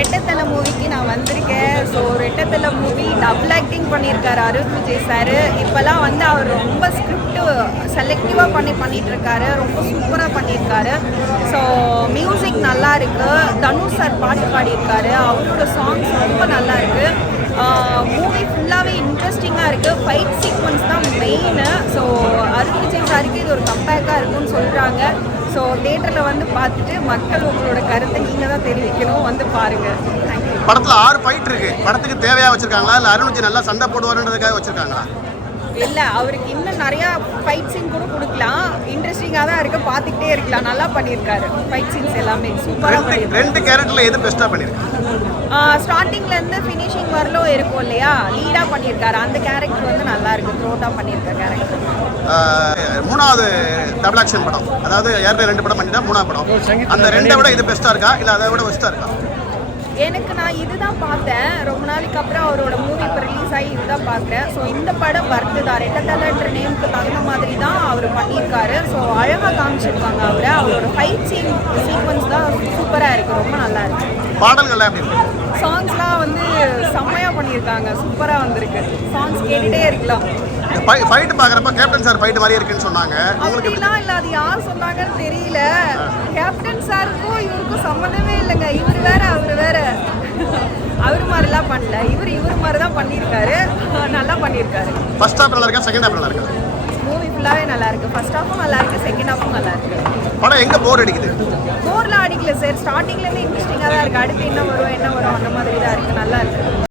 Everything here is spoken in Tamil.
ரெட்டத்தலை மூவிக்கு நான் வந்திருக்கேன். ஸோ ரெட்டத்தலை மூவி டபுள் ஆக்டிங் பண்ணியிருக்காரு அருண் விஜய் சார். இப்போல்லாம் வந்து அவர் ரொம்ப ஸ்கிரிப்டு செலக்டிவாக பண்ணிட்டு இருக்காரு. ரொம்ப சூப்பராக பண்ணியிருக்காரு. ஸோ மியூசிக் நல்லா இருக்கு. தனுஷ் சார் பாட்டு பாடியிருக்காரு. அவரோட சாங்ஸ் ரொம்ப நல்லா இருக்கு. மூவி ஃபுல்லாகவே இன்ட்ரெஸ்டிங்காக இருக்குது. ஃபைட் சீக்வன்ஸ் தான் மெயின். ஸோ அருண் விஜய் சாருக்கு இது ஒரு கம்பேக்காக இருக்குன்னு சொல்கிறாங்க. ஸோ தேட்டரில் வந்து பார்த்துட்டு மக்கள் உங்களோட கருத்தை நீங்கள் தான் தெரிவிக்கணும். வந்து பாருங்கள். தேங்க்யூ. படத்தில் 6 ஃபைட் இருக்கு. படத்துக்கு தேவையாக வச்சிருக்காங்களா இல்லை அருண் விஜய் நல்லா சண்டை போடுவாருன்றதுக்காக வச்சிருக்காங்களா? இல்லை, அவருக்கு இன்னும் நிறையா ஃபைட் சீன் கூட கொடுக்கலாம். இன்ட்ரெஸ்டிங்காக தான் இருக்குது. பார்த்துக்கிட்டே இருக்கலாம். நல்லா பண்ணியிருக்காரு. ஃபைட் சீன்ஸ் எல்லாமே சூப்பராக பண்ணியிருக்காரு. 2 கேரக்டரில் எது பெஸ்ட்டாக பண்ணியிருக்காரு? ஸ்டார்டிங்லேருந்து ஃபினிஷிங் வரலும் இருக்கும் இல்லையா, லீடாக பண்ணியிருக்காரு. அந்த கேரக்டர் வந்து நல்லா இருக்குது. த்ரோட்டாக பண்ணியிருக்காரு கேரக்டர். 3வது டபுள் ஆக்ஷன் படம், அதாவது ஏற்கனவே 2 படம் பண்ணிட்டா 3வது படம். அந்த 2ஐ விட இது பெஸ்ட்டாக இருக்கா இல்லை அதை விட பெஸ்ட்டாக இருக்கா? நான் இதுதான் பார்த்தேன். ரொம்ப நாளைக்கு அப்புறம் அவரோட மூவி இப்போ ரிலீஸ் ஆகி இதுதான் பார்க்குறேன். ஸோ இந்த படம் வருதுதான். ரெட்டத்தலைன்ற நேமுக்கு தகுந்த மாதிரி தான் அவர் பண்ணியிருக்காரு. ஸோ அழகாக காமிச்சிருக்காங்க அவரோட ஃபைட் சீக்வன்ஸ் தான் சூப்பராக இருக்குது. ரொம்ப நல்லா இருக்குது. பாடல்கள்லாம் எப்படி இருக்கு? சாங்ஸ்லாம் வந்து செம்மையாக பண்ணியிருக்காங்க. சூப்பராக வந்திருக்கு. சாங்ஸ் கேட்டுகிட்டே இருக்கலாம். ஃபைட் பார்க்குறப்ப கேப்டன் சார் ஃபைட் மாதிரி இருக்குன்னு சொன்னாங்க. அப்படிலாம் இல்லை, அது யார் சொன்னாங்கன்னு தெரியல. கேப்டன் சாருக்கும் இவருக்கும் சம்மந்தமே இல்லைங்க. இவர் வேற அவர் வேற. அவர் மாதிரிலாம் பண்ணல. இவர் மாதிரி தான் பண்ணியிருக்காரு. நல்லா பண்ணியிருக்காரு. ஃபர்ஸ்ட் ஹாஃப் நல்லா இருக்கா, செகண்ட் ஹாஃப் நல்லா இருக்கா? மூவி ஃபுல்லாகவே நல்லா இருக்கு. ஃபர்ஸ்ட் ஹாஃபும் நல்லா இருக்கு, செகண்ட் ஹாஃபும் நல்லா இருக்கு. படம் எங்கே போர் அடிக்குது? போர்லாம் அடிக்கல சார். ஸ்டார்டிங்லேருந்து இன்ட்ரெஸ்டிங்காக தான் இருக்குது. அடுத்து என்ன வரும் அந்த மாதிரி தான் இருக்குது. நல்லா இருக்குது.